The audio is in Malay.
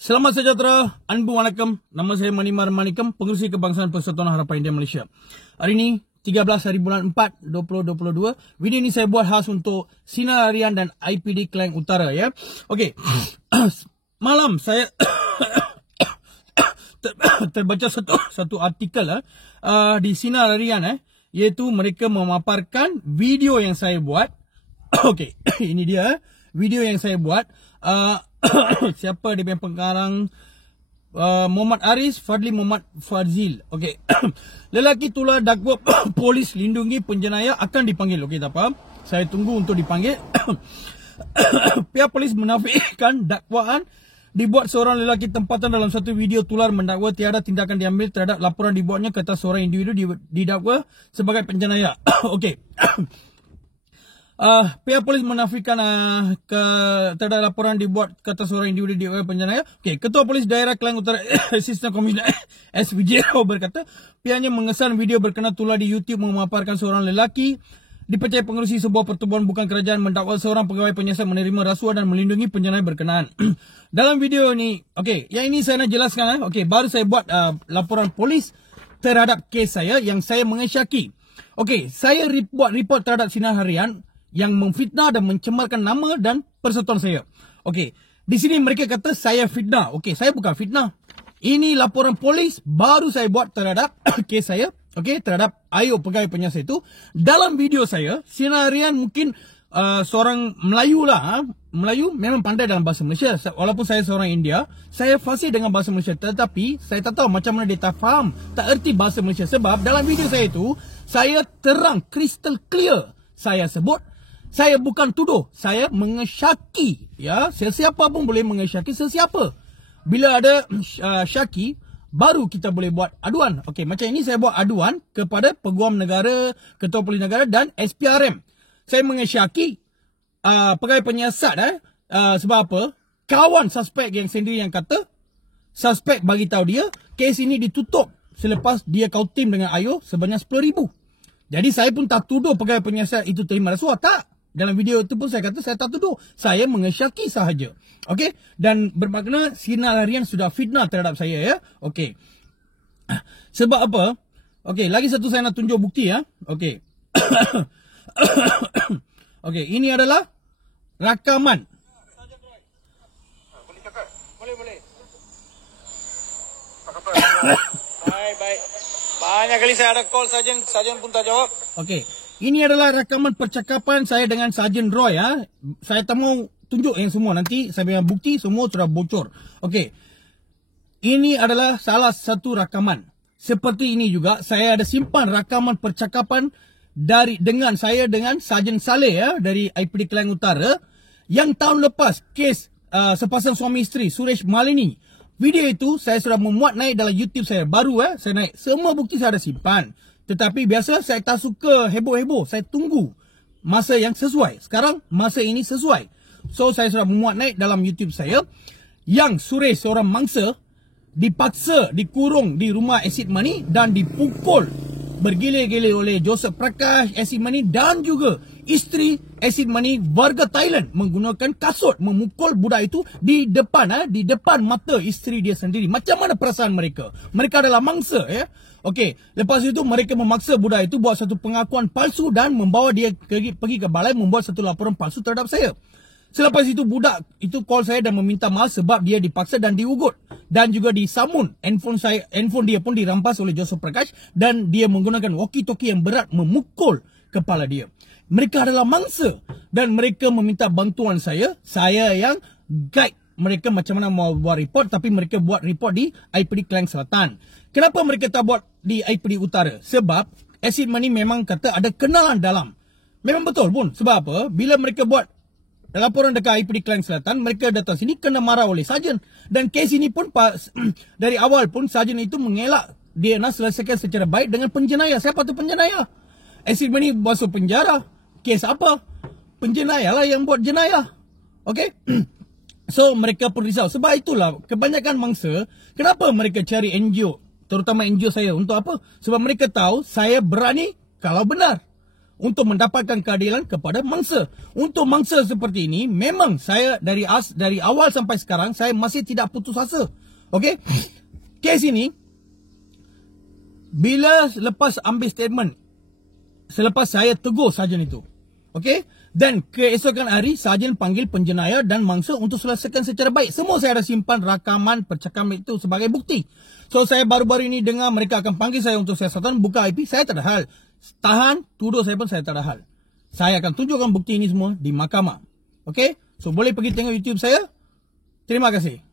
Selamat sejahtera, anbu wanakkam. Nama saya Manimar Manikam, Pengerusi Kebangsaan Persatuan Harapan India Malaysia. Hari ini 13 hari bulan 4 2022. Video ini saya buat khas untuk Sinar Harian dan IPD Klang Utara ya. Okey. Malam saya terbaca satu artikel di Sinar Harian iaitu mereka memaparkan video yang saya buat. Okey, ini dia video yang saya buat. Siapa dia punya pengarang? Muhammad Aris Fadli Muhammad Fazil. Okey. Lelaki tular dakwa polis lindungi penjenayah akan dipanggil. Okey, tak apa. Saya tunggu untuk dipanggil. Pihak polis menafikan dakwaan dibuat seorang lelaki tempatan dalam satu video tular mendakwa tiada tindakan diambil terhadap laporan dibuatnya kata seorang individu didakwa sebagai penjenayah. Okey. Pihak polis menafikan terhadap laporan dibuat kata seorang individu di penjenayah. Okey, Ketua Polis Daerah Klang Utara Assistant Commissioner S. Vijayarao berkata pihaknya mengesan video berkenaan tular di YouTube memaparkan seorang lelaki dipercayai pengerusi sebuah pertubuhan bukan kerajaan mendakwa seorang pegawai penyiasat menerima rasuah dan melindungi penjenayah berkenaan. Dalam video ini, okey, yang ini saya nak jelaskan. Okey, baru saya buat laporan polis terhadap kes saya yang saya mengesyaki. Okey, saya buat report terhadap Sinar Harian yang memfitnah dan mencemarkan nama dan persatuan saya. Okey, di sini mereka kata saya fitnah. Okey, saya bukan fitnah. Ini laporan polis baru saya buat terhadap kes saya. Okey, terhadap Ayo pegawai penyiasat itu. Dalam video saya, Sinar Harian mungkin seorang Melayu lah. Melayu memang pandai dalam bahasa Malaysia. Walaupun saya seorang India, saya fasih dengan bahasa Malaysia. Tetapi saya tak tahu macam mana dia tak faham, tak erti bahasa Malaysia. Sebab dalam video saya itu, saya terang, crystal clear. Saya sebut, saya bukan tuduh, saya mengesyaki. Ya, sesiapa pun boleh mengesyaki sesiapa. Bila ada syaki, baru kita boleh buat aduan. Okey, macam ini saya buat aduan kepada Peguam Negara, Ketua Polis Negara dan SPRM. Saya mengesyaki pegawai penyiasat sebab apa? Kawan suspek yang sendiri yang kata suspek bagi tahu dia kes ini ditutup selepas dia kau tim dengan Ayo sebanyak 10,000. Jadi saya pun tak tuduh pegawai penyiasat itu terima rasuah, tak. Dalam video itu pun saya kata saya tak tuduh. Saya mengesyaki sahaja. Okey? Dan bermakna Sinar Harian sudah fitnah terhadap saya ya. Okey. Sebab apa? Okey, lagi satu saya nak tunjuk bukti ya. Okey. Okey, ini adalah rakaman. Boleh cakap? Boleh. Baik. Banyak kali saya ada call Sarjan pun tak jawab. Okey. Ini adalah rakaman percakapan saya dengan Sarjan Roy ya. Saya tak mau tunjuk yang semua, nanti saya punya bukti semua sudah bocor. Okey. Ini adalah salah satu rakaman. Seperti ini juga saya ada simpan rakaman percakapan dengan Sarjan Saleh ya dari IPD Klang Utara yang tahun lepas kes sepasang suami isteri Suresh Malini. Video itu saya sudah memuat naik dalam YouTube saya baru saya naik. Semua bukti saya ada simpan. Tetapi biasa saya tak suka heboh-heboh. Saya tunggu masa yang sesuai. Sekarang masa ini sesuai. So saya sudah memuat naik dalam YouTube saya. Yang Suresh seorang mangsa dipaksa dikurung di rumah Acid Money dan dipukul bergilir-gilir oleh Joseph Prakash Acid Money dan juga isteri Acid Money warga Thailand menggunakan kasut memukul budak itu di depan mata isteri dia sendiri. Macam mana perasaan mereka? Mereka adalah mangsa ya. Okey, lepas itu mereka memaksa budak itu buat satu pengakuan palsu dan membawa dia pergi ke balai membuat satu laporan palsu terhadap saya. Selepas itu budak itu call saya dan meminta maaf sebab dia dipaksa dan diugut dan juga disamun. Handphone dia pun dirampas oleh Joseph Prakash dan dia menggunakan walkie-talkie yang berat memukul kepala dia. Mereka adalah mangsa dan mereka meminta bantuan saya. Saya yang guide mereka macam mana mau buat report, tapi mereka buat report di IPD Klang Selatan. Kenapa mereka tak buat di IPD Utara? Sebab Acid Money memang kata ada kenalan dalam. Memang betul pun. Sebab apa? Bila mereka buat laporan dekat IPD Klang Selatan, mereka datang sini kena marah oleh Sarjan. Dan kes ini pun dari awal pun Sarjan itu mengelak dia nak selesaikan secara baik dengan penjenayah. Siapa tu penjenayah? Acid Money masuk penjara. Kes apa? Penjenayah lah yang buat jenayah. Okey? So mereka pun risau. Sebab itulah kebanyakan mangsa, kenapa mereka cari NGO, terutama NGO saya, untuk apa? Sebab mereka tahu saya berani kalau benar. untuk mendapatkan keadilan kepada mangsa. Untuk mangsa seperti ini, memang saya dari awal sampai sekarang, saya masih tidak putus asa. Okey? Kes ini, bila lepas ambil statement, selepas saya tegur sarjan itu. Okey? Dan keesokan hari, sarjan panggil penjenayah dan mangsa untuk selesaikan secara baik. Semua saya ada simpan rakaman percakapan itu sebagai bukti. So, saya baru-baru ini dengar mereka akan panggil saya untuk siasatan, buka IP. Saya tak ada hal. Tahan, tuduh saya pun saya tak ada hal. Saya akan tunjukkan bukti ini semua di mahkamah. Okey? So, boleh pergi tengok YouTube saya. Terima kasih.